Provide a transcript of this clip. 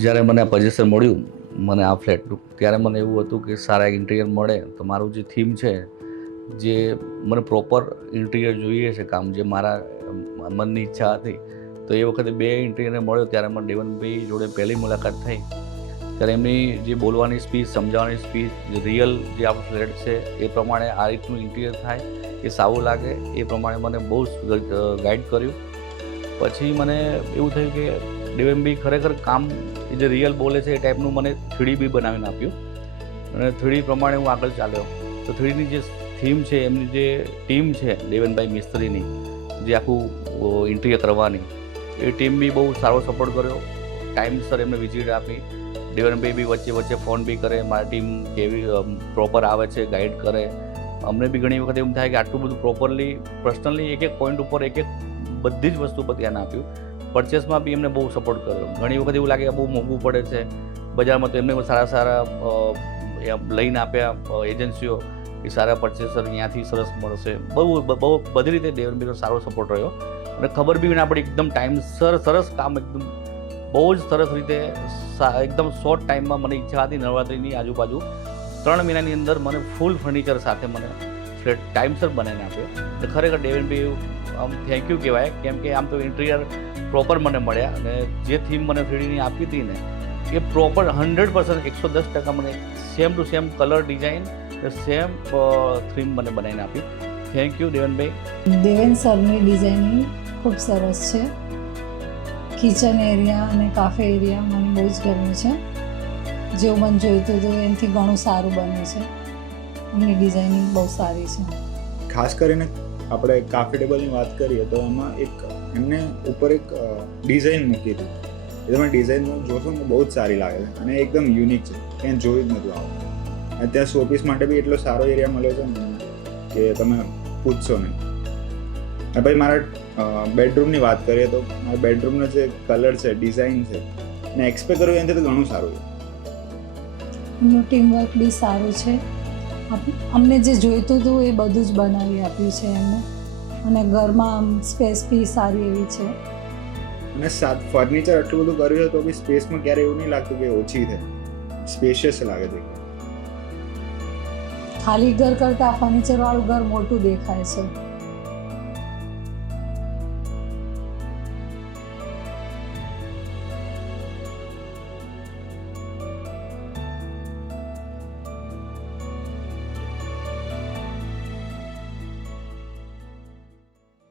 જ્યારે મને આ પજેશન મળ્યું મને આ ફ્લેટનું, ત્યારે મને એવું હતું કે સારા ઇન્ટિરિયર મળે તો મારું જે થીમ છે, જે મને પ્રોપર ઇન્ટિરિયર જોઈએ છે કામ, જે મારા મનની ઈચ્છા હતી, તો એ વખતે બે ઇન્ટિરિયર મળ્યો. ત્યારે મને દેવનભાઈ જોડે પહેલી મુલાકાત થઈ, ત્યારે એમની જે બોલવાની સ્પીચ, સમજાવવાની સ્પીચ, રિયલ જે આપણો ફ્લેટ છે એ પ્રમાણે આ રીતનું ઇન્ટિરિયર થાય, એ સારું લાગે, એ પ્રમાણે મને બહુ ગાઈડ કર્યું. પછી મને એવું થયું કે દેવનભાઈ ખરેખર કામ જે રિયલ બોલે છે એ ટાઈપનું મને 3D બી બનાવીને આપ્યું, અને 3D પ્રમાણે હું આગળ ચાલ્યો. તો 3Dની જે થીમ છે, એમની જે ટીમ છે દેવનભાઈ મિસ્ત્રીની, જે આખું ઇન્ટિરિયર કરવાની, એ ટીમ બી બહુ સારો સપોર્ટ કર્યો. ટાઈમસર એમને વિઝિટ આપી. દેવનભાઈ બી વચ્ચે વચ્ચે ફોન બી કરે, મારી ટીમ કેવી પ્રોપર આવે છે, ગાઈડ કરે. અમને બી ઘણી વખત એવું થાય કે આટલું બધું પ્રોપરલી પર્સનલી એક પોઈન્ટ ઉપર એક બધી જ વસ્તુ પર ધ્યાન આપ્યું. પરચેસમાં બી એમને બહુ સપોર્ટ કર્યો. ઘણી વખત એવું લાગે કે બહુ મોંઘું પડે છે બજારમાં, તો એમને સારા સારા લઈને આપ્યા એજન્સીઓ કે સારા પરચેસર અહીંયાથી સરસ મળશે. બહુ બધી રીતે દેવનભાઈનો સારો સપોર્ટ રહ્યો, અને ખબર બી ના પડી. એકદમ ટાઈમસર સરસ કામ, એકદમ બહુ જ સરસ રીતે, એકદમ શોર્ટ ટાઈમમાં. મને ઈચ્છા હતી નવરાત્રિની આજુબાજુ 3 મહિનાની અંદર મને ફૂલ ફર્નિચર સાથે મને ફ્લેટ ટાઈમસર બનાવીને આપ્યો. તો ખરેખર દેવનભાઈ આમ થેન્ક યુ કહેવાય, કેમ કે આમ તો ઇન્ટિરિયર પ્રોપર મને મળ્યા, અને જે થીમ મને 3Dની આપી હતી ને, એ પ્રોપર 100% 110% મને same to same colour, design, same theme મને બનાવીને આપી. થેન્ક યુ દેવનભાઈ. દેવેન સરની ડિઝાઇનિંગ ખૂબ સરસ છે. કિચન એરિયા અને કાફે એરિયા મને બહુ જ ગમે છે. જેવું મને જોઈતું હતું એનાથી ઘણું સારું બને છે. એમની ડિઝાઇનિંગ બહુ સારી છે. ખાસ કરીને આપણે કાફે ટેબલની વાત કરીએ તો એમાં એમને ઉપર એક ડિઝાઇન મૂકી હતી. એ તમે ડિઝાઇનમાં જોશો ને બહુ જ સારી લાગે છે, અને એકદમ યુનિક છે, ક્યાંય જોયું જ નહોતું આવું. અત્યારે શોપીસ માટે બી એટલો સારો એરિયા મળ્યો છે ને કે તમે પૂછશો નહીં. અને પછી મારા બેડરૂમની વાત કરીએ તો મારા બેડરૂમનો જે કલર છે, ડિઝાઇન છે, ને એક્સપેક્ટ કર્યું એનાથી તો ઘણું સારું છે. એમનું ટીમવર્ક બી સારું છે. અમને જે જોઈતું હતું એ બધું જ બનાવી આપ્યું છે એમને, અને ઘરમાં સ્પેસ બી સારી એવી છે. અને ફર્નિચર આટલું બધું કર્યું છે તો બી સ્પેસમાં ક્યારે એવું નહીં લાગતું કે ઓછી છે, સ્પેશિયસ લાગે છે. ખાલી ઘર કરતાં ફર્નિચરવાળું ઘર મોટું દેખાય છે.